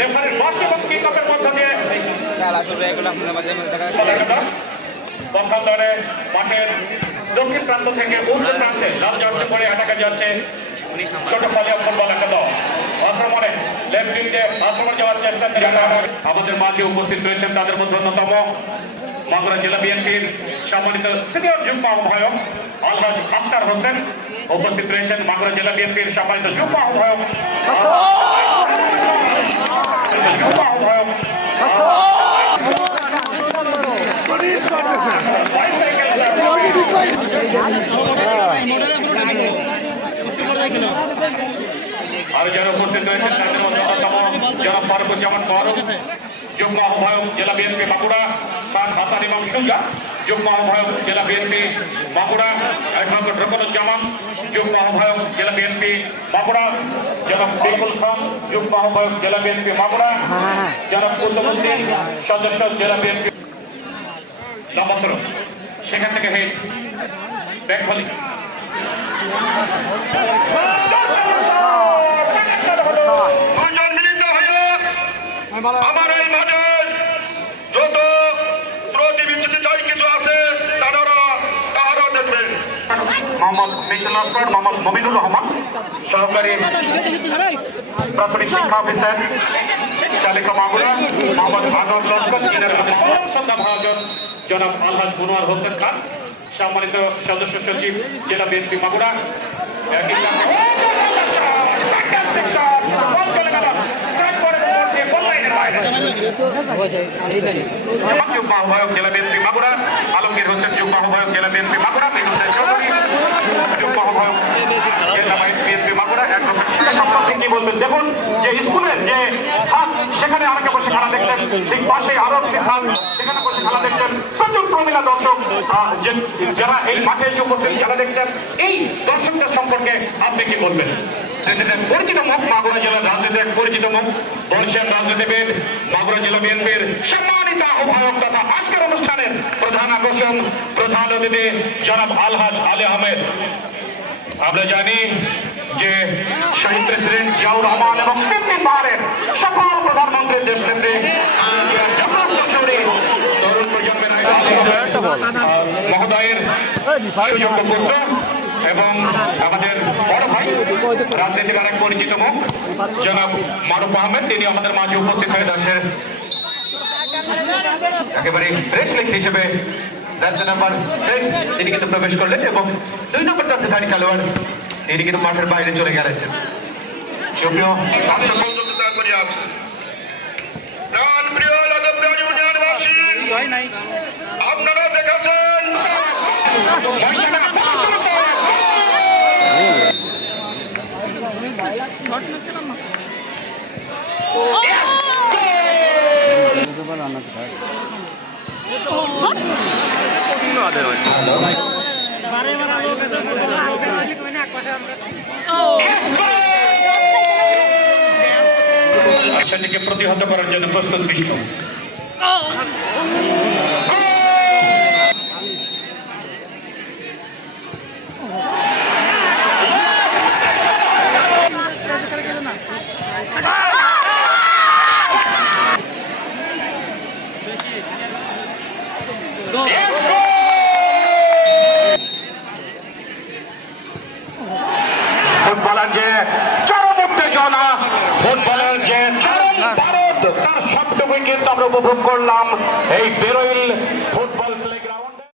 রেফারির বস এবং কিক অফের মধ্য দিয়ে পক্ষান্তরে মাঠের দক্ষিণ প্রান্ত থেকে উত্তর প্রান্তে লাল জার্সি পরে আটাকা যাচ্ছে ছোট পালিয়া ফুটবল একটা দল। আক্রমণে লেফট উইঙ্গে আক্রমণ যাওয়ার চেষ্টা আমাদের মাঝে উপস্থিত রয়েছেন তাদের মধ্যে অন্যতম মাগুরা জেলা বিএনপির সম্মানিত সিনিয়র যুগ্ম আহ্বায়ক আলহাজ আখতার হোসেন উপস্থিত রয়েছেন মাগুরা জেলা বিএনপির সম্মানিত যুগ্ম আহ্বায়ক আর যারা উপস্থিত রয়েছেন তাদের মধ্যে অন্যতম জনাব ফারুকুজ্জামান ফারুক যুগ্ম আহ্বায়ক জেলা বিএনপি বাঁকুড়া, খান হাসান ইমাম সুজা যুগ্ম আহ্বায়ক জেলা বিএনপি বাঁকুড়া, অ্যাডভোকেট রকনুজ্জামান যুগ্ম আহ্বায়ক জেলা বিএনপি বাঁকুড়া, জনাব বিপুল খান যুগ্ম আহ্বায়ক জেলা বিএনপি বাঁকুড়া, জনাব কুতুবুদ্দিন সদস্য জেলা বিএনপি নামন্ত্রণ। সেখান থেকে হেড ব্যাক ভলি আমার এই মাঠে যত ত্রুটি বিচ্যুতি যাই কিছু আছে তাহারা দেখবেন। মোহাম্মদ মিতুল আসগর, মোহাম্মদ মমিনুর রহমান সহকারী প্রাথমিক শিক্ষা অফিসার চালিকা মাগুরা, মোহাম্মদ আনোয়ার লস্কর সন্ধ্যা মহাজন জনাব আলহাজ মনোয়ার হোসেন খান সম্মানিত সদস্য সচিব জেলা বিএনপি মাগুরা, যুগ্ম আহ্বায়ক জেলা বিএনপি মাগুরা আলমগীর হোসেন যুগ্ম আহ্বায়ক জেলা বিএনপি মাগুরা, যুগ্ম আহ্বায়ক জেলা বিএনপি মাগুরা। কি বলবেন? দেখুন যে স্কুলের যে ছাদ সেখানে অনেকে বসে খেলা দেখছেন, ঠিক পাশে আরো একটি ছাদ সেখানে বসে খেলা দেখছেন। প্রচুর প্রমিলা দর্শক যারা এই মাঠে এসে উপস্থিত খেলা দেখছেন, এই দর্শকদের সম্পর্কে আপনি কি বলবেন? পরিচিত মুখ মাগুরা জেলার রাজনীতির পরিচিত মুখ বর্ষিয়ান রাজনীতিবিদ মাগুরা জেলা বিএনপির সম্মানিত আহ্বায়ক তথা আজকের অনুষ্ঠানের প্রধান আকর্ষণ প্রধান অতিথি জনাব আলহাজ আলী আহমেদ। আমরা জানি যে শহীদ প্রেসিডেন্ট জিয়াউর রহমান এবং পাহাড়ের সকল প্রধানমন্ত্রীর দেশ নেত্রী তরুণ প্রজন্মের মহোদয়ের সুযোগ্য পুত্র এবং আমাদের বড় ভাই রাজনীতির আরেক পরিচিত মুখ জনাব মারুফ আহমেদ, তিনি আমাদের মাঝে উপস্থিত হয়ে দেশের একেবারে ব্রেসলেট হিসেবে নাম্বার 10 তিনি কিন্তু প্রবেশ করলেন এবং 2 নম্বর জার্সিধারী খেলোয়াড় তিনি কিন্তু মাঠের বাইরে চলে গেলেন। সুপ্রিয় আপনারা দেখেছেন সেটিকে প্রতিহত করার জন্য প্রস্তুত বিষ্ণু। ফুটবলের যে চরম উত্তেজনা, ফুটবলের যে চরম পারদ, তার সবটুকুই কিন্তু আমরা উপভোগ করলাম এই বেরোইল